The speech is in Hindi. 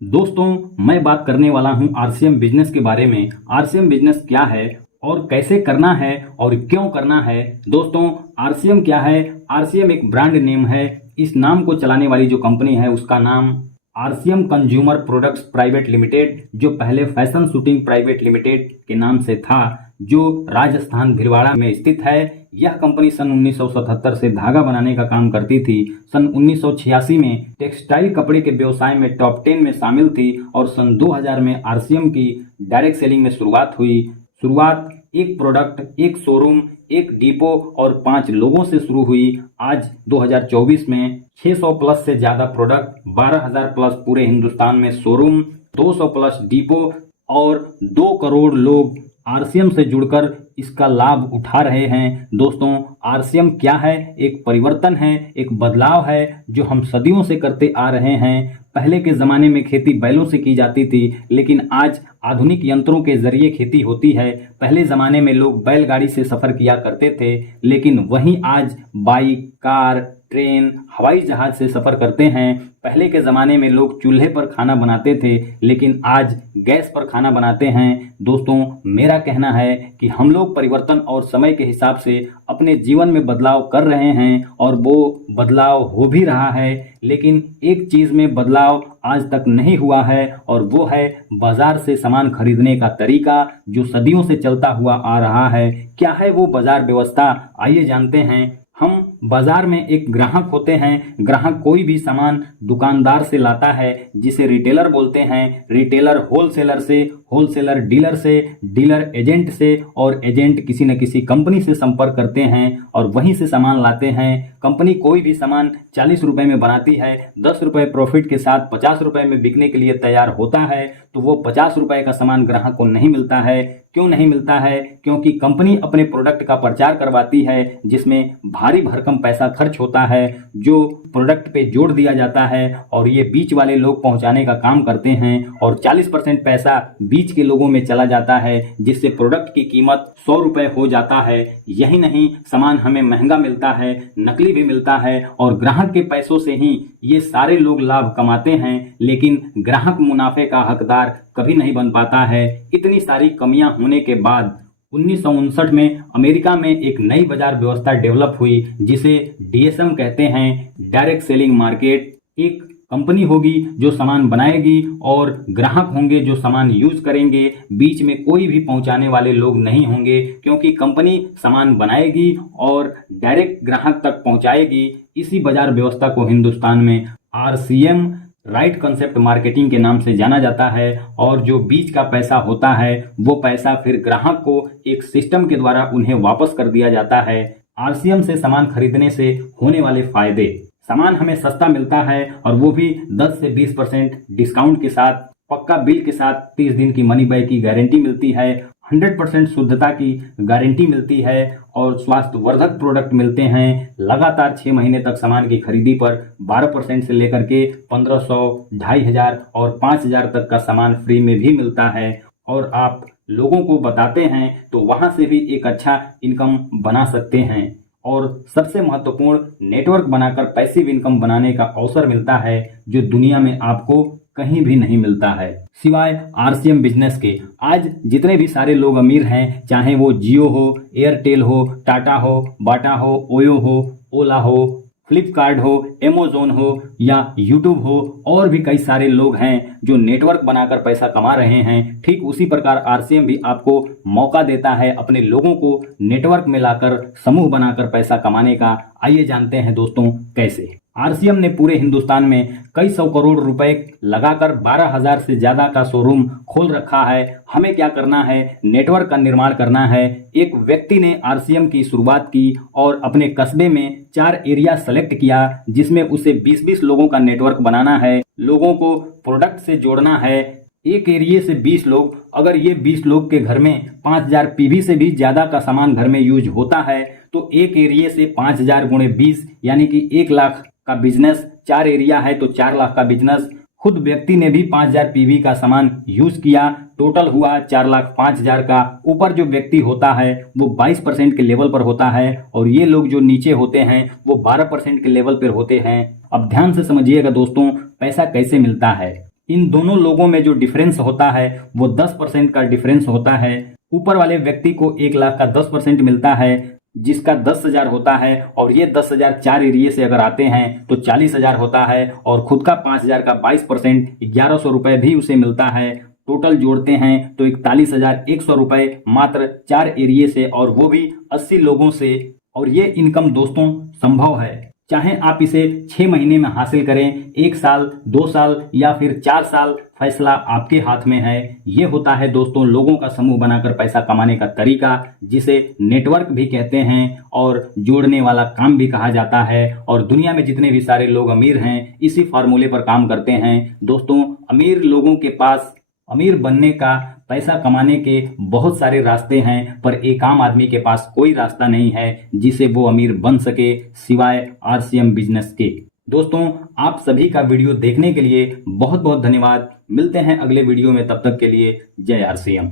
दोस्तों, मैं बात करने वाला हूं आरसीएम बिजनेस के बारे में। आरसीएम बिजनेस क्या है और कैसे करना है और क्यों करना है। दोस्तों, आरसीएम क्या है? आरसीएम एक ब्रांड नेम है। इस नाम को चलाने वाली जो कंपनी है उसका नाम RCM consumer products private limited, जो पहले फैशन शूटिंग प्राइवेट लिमिटेड के नाम से था, जो राजस्थान भिलवाड़ा में स्थित है। यह कंपनी सन 1977 से धागा बनाने का काम करती थी। सन 1986 में टेक्सटाइल कपड़े के व्यवसाय में टॉप 10 में शामिल थी और सन 2000 में आरसीएम की डायरेक्ट सेलिंग में शुरुआत हुई। शुरुआत एक प्रोडक्ट, एक शोरूम, एक डिपो और 5 लोगों से शुरू हुई। आज 2024 में 600 प्लस से ज्यादा प्रोडक्ट, 12,000 प्लस पूरे हिंदुस्तान में शोरूम, 200 प्लस डिपो और 2 करोड़ लोग आरसीएम से जुड़कर इसका लाभ उठा रहे हैं। दोस्तों, आरसीएम क्या है? एक परिवर्तन है, एक बदलाव है जो हम सदियों से करते आ रहे हैं। पहले के ज़माने में खेती बैलों से की जाती थी, लेकिन आज आधुनिक यंत्रों के जरिए खेती होती है। पहले ज़माने में लोग बैलगाड़ी से सफ़र किया करते थे, लेकिन वहीं आज बाइक, कार, ट्रेन, हवाई जहाज से सफ़र करते हैं। पहले के ज़माने में लोग चूल्हे पर खाना बनाते थे, लेकिन आज गैस पर खाना बनाते हैं। दोस्तों, मेरा कहना है कि हम लोग परिवर्तन और समय के हिसाब से अपने जीवन में बदलाव कर रहे हैं और वो बदलाव हो भी रहा है। लेकिन एक चीज़ में बदलाव आज तक नहीं हुआ है और वो है बाजार से सामान खरीदने का तरीका, जो सदियों से चलता हुआ आ रहा है। क्या है वो बाजार व्यवस्था? आइए जानते हैं। हम बाजार में एक ग्राहक होते हैं। ग्राहक कोई भी सामान दुकानदार से लाता है, जिसे रिटेलर बोलते हैं। रिटेलर होलसेलर से, होलसेलर डीलर से, डीलर एजेंट से और एजेंट किसी न किसी कंपनी से संपर्क करते हैं और वहीं से सामान लाते हैं। कंपनी कोई भी सामान 40 रुपए में बनाती है, 10 रुपए प्रॉफिट के साथ 50 रुपए में बिकने के लिए तैयार होता है, तो वो 50 रुपए का सामान ग्राहक को नहीं मिलता है। क्यों नहीं मिलता है? क्योंकि कंपनी अपने प्रोडक्ट का प्रचार करवाती है, जिसमें भारी भरकम पैसा खर्च होता है, जो प्रोडक्ट पे जोड़ दिया जाता है और ये बीच वाले लोग पहुंचाने का काम करते हैं और 40% पैसा बीच के लोगों में चला जाता है, जिससे प्रोडक्ट की कीमत 100 रुपए हो जाता है। यही नहीं, सामान हमें महंगा मिलता है, नकली भी मिलता है और ग्राहक के पैसों से ही ये सारे लोग लाभ कमाते हैं, लेकिन ग्राहक मुनाफे का हकदार कभी नहीं बन पाता है। इतनी सारी कमियां होने के बाद 1959 में अमेरिका में एक नई बाजार व्यवस्था डेवलप हुई, जिसे डीएसएम कहते हैं, डायरेक्ट सेलिंग मार्केट। एक कंपनी होगी जो सामान बनाएगी और ग्राहक होंगे जो सामान यूज करेंगे। बीच में कोई भी पहुंचाने वाले लोग नहीं होंगे, क्योंकि कंपनी सामान बनाएगी और डायरेक्ट ग्राहक तक पहुंचाएगी। इसी बाजार व्यवस्था को हिंदुस्तान में आरसीएम, राइट कंसेप्ट मार्केटिंग के नाम से जाना जाता है। और जो बीच का पैसा होता है, वो पैसा फिर ग्राहक को एक सिस्टम के द्वारा उन्हें वापस कर दिया जाता है। आरसीएम से सामान खरीदने से होने वाले फायदे: सामान हमें सस्ता मिलता है और वो भी 10 से 20% डिस्काउंट के साथ। पक्का बिल के साथ 30 दिन की मनी बैक की गारंटी मिलती है। 100% शुद्धता की गारंटी मिलती है और स्वास्थ्यवर्धक प्रोडक्ट मिलते हैं। लगातार 6 महीने तक सामान की खरीदी पर 12% से लेकर के 1500, 2500 और 5000 तक का सामान फ्री में भी मिलता है। और आप लोगों को बताते हैं तो वहां से भी एक अच्छा इनकम बना सकते हैं। और सबसे महत्वपूर्ण, नेटवर्क बनाकर पैसिव इनकम बनाने का अवसर मिलता है, जो दुनिया में आपको कहीं भी नहीं मिलता है सिवाय आरसीएम बिजनेस के। आज जितने भी सारे लोग अमीर हैं, चाहे वो जियो हो, एयरटेल हो, टाटा हो, बाटा हो, ओयो हो, ओला हो, फ्लिपकार्ट हो, अमेज़न हो या यूट्यूब हो, और भी कई सारे लोग हैं जो नेटवर्क बनाकर पैसा कमा रहे हैं। ठीक उसी प्रकार आरसीएम भी आपको मौका देता है अपने लोगों को नेटवर्क में लाकर, समूह बनाकर पैसा कमाने का। आइए जानते हैं दोस्तों कैसे। आरसीएम ने पूरे हिंदुस्तान में कई 100 करोड़ रुपए लगाकर 12,000 से ज्यादा का शोरूम खोल रखा है। हमें क्या करना है? नेटवर्क का निर्माण करना है। एक व्यक्ति ने आरसीएम की शुरुआत की और अपने कस्बे में 4 एरिया सेलेक्ट किया, जिसमें उसे 20-20 लोगों का नेटवर्क बनाना है। लोगों को प्रोडक्ट से जोड़ना है। एक एरिया से 20 लोग, अगर ये 20 लोग के घर में 5000 पीवी से भी ज्यादा का सामान घर में यूज होता है, तो एक एरिया से 5000 गुणे 20 यानी कि 1 लाख का बिजनेस। 4 एरिया है तो 4 लाख का बिजनेस। खुद व्यक्ति ने भी 5000 पीवी का सामान यूज किया, टोटल हुआ 4,05,000 का। ऊपर जो व्यक्ति होता है वो 22% के लेवल पर होता है और ये लोग जो नीचे होते हैं वो 12% के लेवल पर होते हैं। अब ध्यान से समझिएगा दोस्तों, पैसा कैसे मिलता है। इन दोनों लोगों में जो डिफरेंस होता है वो 10% का डिफरेंस होता है। ऊपर वाले व्यक्ति को 1 लाख का 10% मिलता है, जिसका 10,000 होता है, और ये 10,000 4 एरिए से अगर आते हैं तो 40,000 होता है, और खुद का 5,000 का 22% 1,100 रुपए भी उसे मिलता है। टोटल जोड़ते हैं तो 41,100 रुपए मात्र 4 एरिए से, और वो भी 80 लोगों से। और ये इनकम दोस्तों संभव है, चाहे आप इसे 6 महीने में हासिल करें, 1 साल, 2 साल या फिर 4 साल, फैसला आपके हाथ में है। ये होता है दोस्तों लोगों का समूह बनाकर पैसा कमाने का तरीका, जिसे नेटवर्क भी कहते हैं और जोड़ने वाला काम भी कहा जाता है। और दुनिया में जितने भी सारे लोग अमीर हैं इसी फार्मूले पर काम करते हैं। दोस्तों अमीर लोगों के पास अमीर बनने का, पैसा कमाने के बहुत सारे रास्ते हैं, पर एक आम आदमी के पास कोई रास्ता नहीं है जिसे वो अमीर बन सके सिवाय आरसीएम बिजनेस के। दोस्तों आप सभी का वीडियो देखने के लिए बहुत बहुत धन्यवाद। मिलते हैं अगले वीडियो में, तब तक के लिए जय आरसीएम।